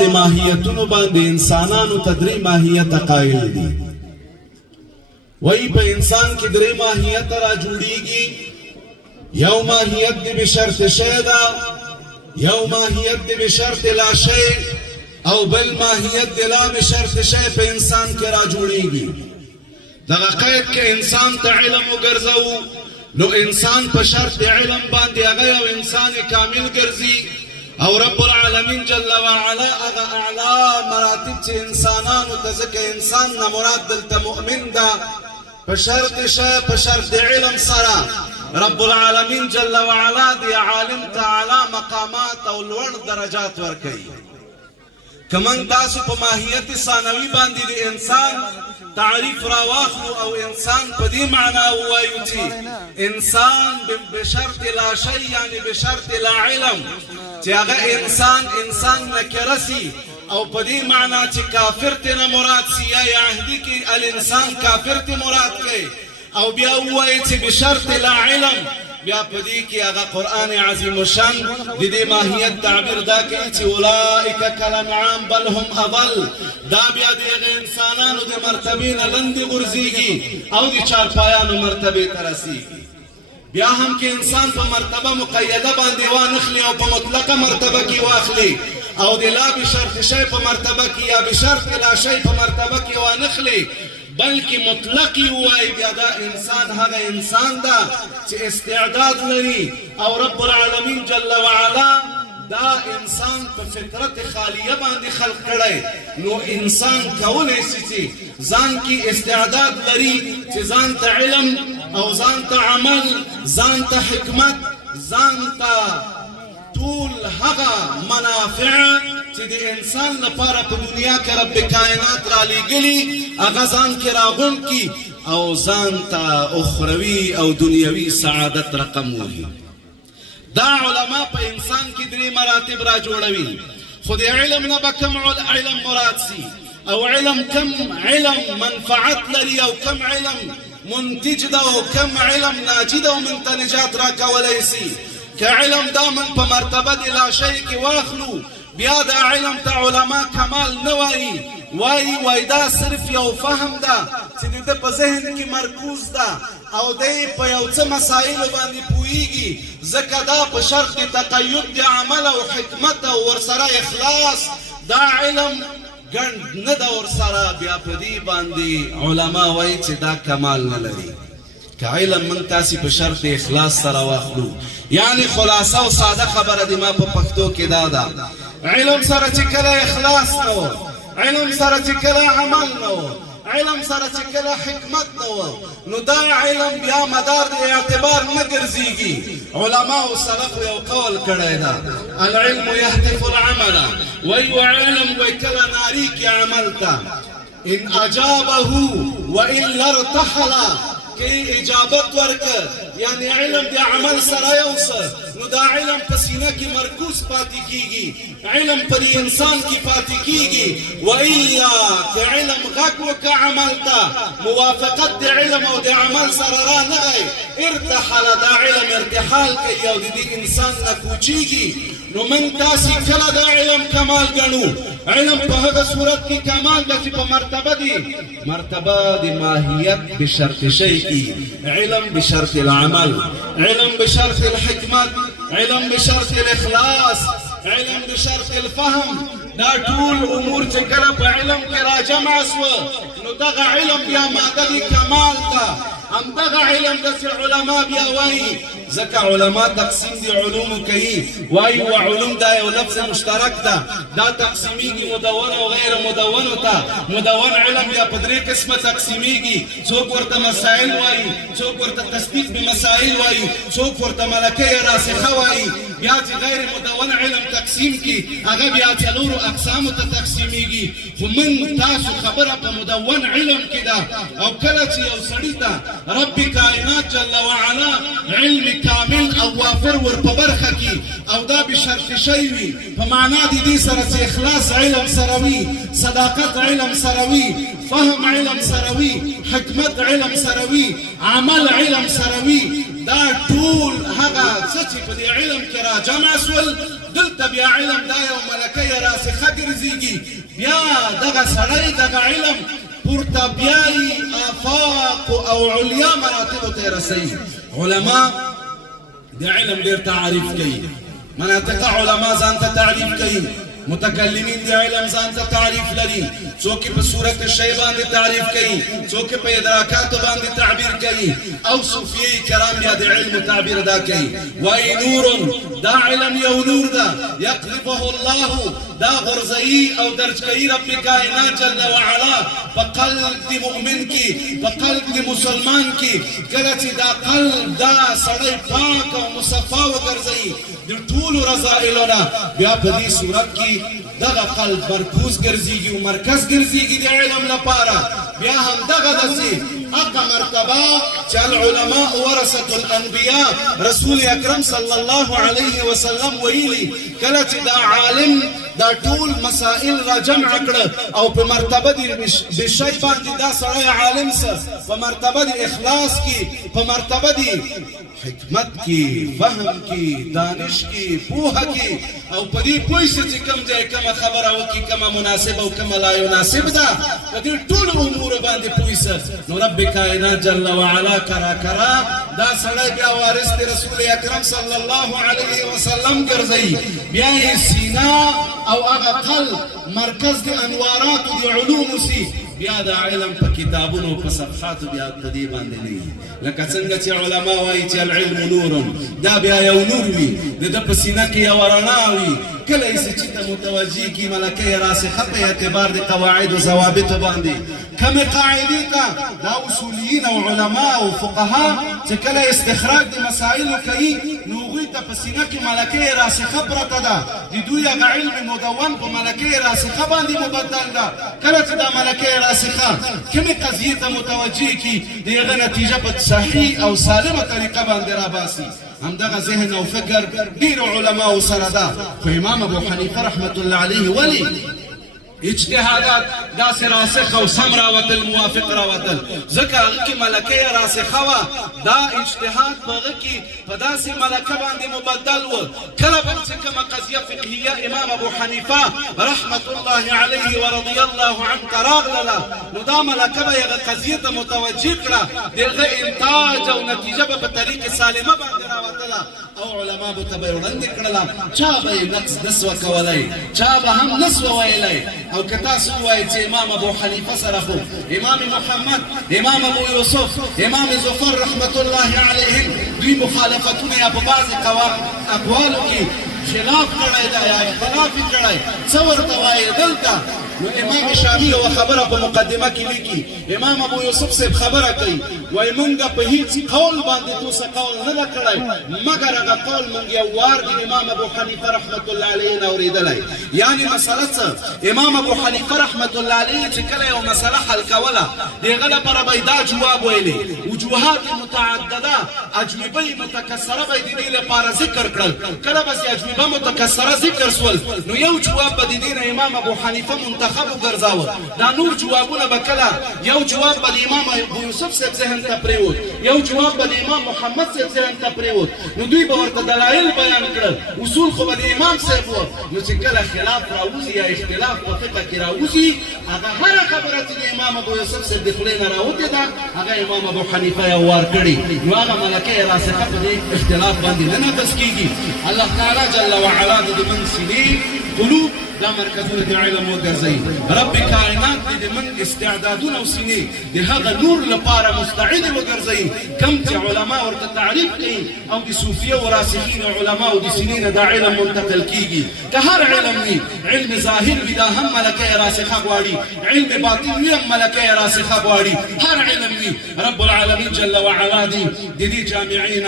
د ماهیتونو باندې انسانانو ته درې ماهیته قایل دي. وایي په انسان کې درې ماهیته را جوړیږي. یو ماهیت دی بشرط شی ده، یو ماهیت دی بشرط لا شی، او بل ماهیت دی لا بشرط شی په انسان کې را جوړیږي. دغه قید کې انسان ته علم وګرځوو نو انسان په شرط علم باندې هغه یو انسان کامل ګرځي، او رب العالمین جل وعلا هغه اعلی مراتب چې انسانانو ته ځکه انسان نه مراد دلته مؤمن ده په شرط شی په شرط علم سره رب العالمین جل وعلا دی عالم تعالی مقامات او لوړ درجات ورکوي. کمن تاسو په ماهیت ثانوي باندې د انسان تعریف را واخلو او انسان په دې معنا ووایو چې انسان بشرط لا شی یعنی بشرط لا علم، چې هغه انسان نکره سي او په دې معنا چې کافر ته نه مراد سي یا عهدي کې الانسان کافر ته مراد کوي، او بیا ووایي چې بشرط لا علم، بیا په دې کې هغه قرآن عظیم الشان د دې ماهیت تعبیر دا کوي چې اولئک کالانعام بل هم اضل، دا بیا د هغه انسانانو د مرتبې نه لاندې غورځېږي او د چارپایانو مرتبې ته رسېږي. بیا هم که انسان په مرتبه مقیده باندې وانخلي او په مطلقه مرتبه کې واخلي، او د لا بشرط شی په مرتبه کې یا بشرط لا شی په مرتبه کې وانخلي، بلکې مطلق وای بیا دا انسان هغه انسان ده چې استعداد لري، او رب العالمین جل وعلا دا انسان په فطرت خالیه باندې خلق کړی، نو انسان کولی شي چې ځان کې استعداد لري چې ځان ته علم او ځان ته عمل، ځان ته حکمت، ځان ته ټول هغه منافع چې د انسان لپاره په دنیا کې رب کائنات را لېږلي هغه ځان کې راغونډ کړي او ځان ته اخروي او دنیوي سعادت رقم وهي. دا علما په انسان کې درې مراتب را جوړوي، خو د علم نه به کم علم مراد سي، او علم کم علم منفعت لري او کم علم منتج ده او کم علم ناجي ده او من ته نجات را کولی سي. که علم دا من په مرتبه د لا شی کې واخلو، بیا دا علم ته علما کمال نه وایي دا صرف یو فهم ده چې د ده په ذهن کې مرکوز ده او دی په یو څه مسایلو باندې پوهیږي، ځکه دا په شرط د تقید د عمل او حکمت او ورسره اخلاص دا علم ګڼ نه ده ورسره، بیا په دې باندې علما وایي چې دا کمال نه لري. که علم من تاسې په شرط اخلاص سره واخلو، یعنی خلاصه او ساده خبره د ما په پښتو کې دا ده، علم سره چې کله اخلاص نه و، علم سره چې کله عمل نه و، علم سره چې کله حکمت نه و، نو دا علم بیا مدار د اعتبار نه ګرځېږي. علماو سلفو یو قول کړی ده، العلم یهدف العمل، وایو علم وی کله ناریږي عمل ته، ان اجابه والا ارتحل، که اجابت ورکه یعنی علم د عمل سره یوسه، نو دا علم په سینه کې مرکوز پاتې کیږي، علم پر انسان کې پاتې کیږي. والا که علم غږ وکه عمل ته، موافقت د علم او د عمل سره را نغی، ارتحل دا علم ارتحال کوي او د دې انسان نه کوچیږي. نو من تاسې کله دا علم کمال ګڼو، علم په هغه صورت کې کمال ده چې په مرتبه دي، مرتبه د ماهیت بشرط شی کی، علم بشرط العمل، علم بشرط الحکمت، علم بشرط الاخلاص، علم بشرط الفهم، دا ټول امور چې کله په علم کې را جمع سوه، نو دغه علم بیا ماده د کمال ده. همدغه علم داسې علما بیا وایي، ځکه علما تقسیم د علومو کوي، وایي وعلوم دا یو لفظ مشترک ده، دا تقسیمیږي مدون او غیر مدونو ته. مدون علم بیا په درې قسمه تقسیمیږي، څوک ورته مسائل وایي، څوک ورته تصدیق بمسائل وایي، څوک ورته ملکه راسخه وایي. بیا چې غیر مدون علم تقسیم کی هغه بیا څلورو اقسامو ته تقسیمیږي، خو من تاسو خبره په مدون علم کې ده. او کله چې یو سړي ته رب کائنات جل وعلا علم کامل او وافر ور په برخه کې او دا بشرط شوی وي په معنا د دې سره چې اخلاص علم سره وي، صداقت علم سره وي، فهم علم سره وي، حکمت علم سره وي، عمل علم سره وي، دا ټول هغه څه چې په دې علم کې را جمع سول دلته بیا علم دا یو ملکه راسخه ګرځېږي. بیا دغه سړی دغه علم پورته بیایي آفاق او علیا مراتبو ته یې رسوي. علما د علم ډېر تعریف کوي، مناطق علما ځان ته تعریف کوي، متکلمین د علم ځان ته تعریف لري، څوک په صورت شی باندې تعریف کوي، څوک په ادراکاتو باندې تعبیر کوي، او صوفیه کرام بیا د علم تعبیر دا کوي. وای نور، دا علم یو نور ده، یقذفه الله، دا غرزئی او درج کوي رب کائنات جل وعلا په قلب د مؤمن کې، په قلب د مسلمان کې. کله چې دا قلب دا سړی پاک او مصفا وګرځي د ټولو رذایلونه، بیا په دې صورت کې دغه قلب مرکوز ګرځېږي او مرکز ګرځېږي د علم لپاره. بیا هم دغه داسې هغه مرتبه چې العلماء ورثة الانبیاء رسول اکرم صلی الله علیه وسلم ویلي، کله چې دا عالم دا ټول مسائل را جمع کړه او په مرتبه د شی باندې دا سړی عالم سه په مرتبه د اخلاص کې، په مرتبه د حکمت کې، فهم کې، دانش کې، پوهه کې، او په دې پوه شي چې کوم ځای کومه خبره وکړي، کومه مناسبه او کومه لا یناسب ده، په دې ټولو امورو باندې پوه شي. نو رب کائنات جل وعلا کرا دا سړی بیا وارث د رسول اکرم صلی الله علیه وسلم ګرځي. بیا یې سینا او هغه قلب مرکز د انواراتو د علومو سي. بیا دا علم په کتابونو په صفحاتو بیا په دې باندې نه وي، لکه څنګه چې علما وایي چې العلم نور، دا بیا یو نور وي، د ده په سینه کې یو رڼا وي. کله یې چې ته متوجه کړي ملکه راسخه په اعتبار د قواعد او ضوابطو باندې کومې قاعدې ته دا اصولیین او علما او فقها چې کله استخراج د مسایلو کوي نو هغوی ته په سینه کې ملکه راسخه پرته ده، د دوی هغه علم مدون په ملکه راسخه باندې مبدل ده. کله چې دا ملکه راسخه کومې قضیې ته متوجه کړي د هغه نتیجه په صحیح او سالمه طریقه باندې راباسي. همدغه ذهن او فکر ډېرو علماو سره ده. خو امام ابو حنیفه رحمت الله علیه ولې اجتهادات داسې راسخ او سم راوتل، موافق راوتل، ځکه هغه کې ملکه راسخه وه. دا اجتهاد په هغه کې په داسې ملکه باندې مبدل و. کله به چې کومه قضیه فقهیه امام ابو حنیفه رحمت الله علیه ورضی الله عنه راغله، نو دا ملکه به هغه قضیې ته متوجه کړه، د هغه انتاج او نتیجه به په طریقې سالمه باندې راوتله، او علما به ته به یې وړاندې کړله. چا به یې نقص نسوه کولی، چا به هم نسوه ویلی. او که تاسو ووایئ چې امام ابو حنیفه سره خو امام محمد، امام ابو یوسف، امام ظفر رحمت الله علیهم دوی مخالفتونه یا په بعضې اقوالو کې خلاف کړی ده یا اختلاف یې کړی، څه ورته وایي دلته؟ نو امام شافعي یوه خبره په مقدمه کې لیکي، امام ابو یوسف صاحب خبره کوي، وایي مونږ په هیڅ قول باندې توسه قول نه ده کړی مګر هغه قول مونږ یو وار د امام ابو حنیفه رحمت الله علیه نه اورېدلی. یعنې مسله څه؟ امام ابو حنیفه رحمت الله علیه چې کله یو مسله حل کوله د هغه لپاره به یې دا جواب ویلی، وجوهات متعدده، اجوبه متکثره به یې د دې لپاره ذکر کړل. کله به چې اجوبه متکثره ذکر سول نو یو جواب به د دې نه امام ابو حنیفه منتخب وګرځاوه. دا نور جوابونه به کله یو جواب به د امام ابو یوسف صاحب ذهن ته پرېوت، یو جواب به د امام محمد صاحب ذهن ته پرېوت، نو دوی به ورته دلایل بیان کړل، اصول خو به د امام صاحب وو. نو چې کله خلاف راوځي یا اختلاف په فقه کې راوځي، هغه هره خبره چې د امام ابو یوسف صاحب د خولې نه راوتې ده هغه امام ابو حنیفه یو وار کړي، نو هغه ملکه راسخه په دې اختلاف باندې نه نقص کېږي. الله تعالی جل وعلا د من سینې قلوب دا مرکزونه د علم وګرځوي. رب کائنات د من استعدادونه او سینې د هغه نور لپاره مستعد وګرځوي کوم چې علما ورته تعریف کوي، او د صوفیه او راسخین علما او د سینې نه دا علم منتقل کیږي. که هر علم وي، علم ظاهر وي دا هم ملکه راسخه غواړي، علم باطن وي هم ملکه راسخه غواړي، هر علم وي. رب العالمین جل وعلا دی د دې جامعین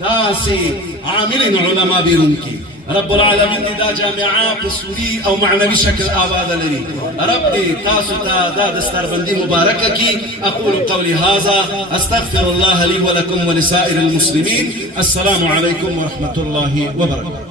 داسې عاملین علما بیرون کی رب العالمین دی دا جامعه په سوری او معنوي شکل آباد لري. رب دی تاسو ته دا دستربندي مبارکه کی. اقول قولي هذا استغفر الله لي ولكم ولسائر المسلمين. السلام عليكم ورحمة الله وبركاته.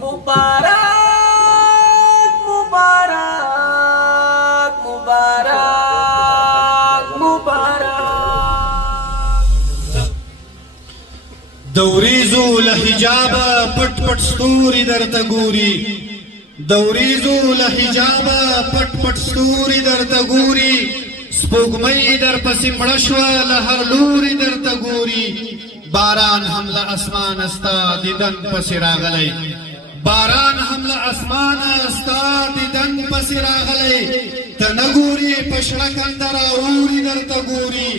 مبارک مبارک مبارک مبارک. دوریزو لحجاب پټ پټ ستوري درته ګوري، دوریزو لحجاب پټ پټ ستوري درته ګوري، سپوږمۍ در پسې مړه شوه له هر لوري درته ګوري. باران هم له اسمانه ستا دیدن پسې راغلی، باران هم له اسمانه ستا دیدن پسې راغلی. ته نه ګورې په شړه کنده رااوري درته ګوري،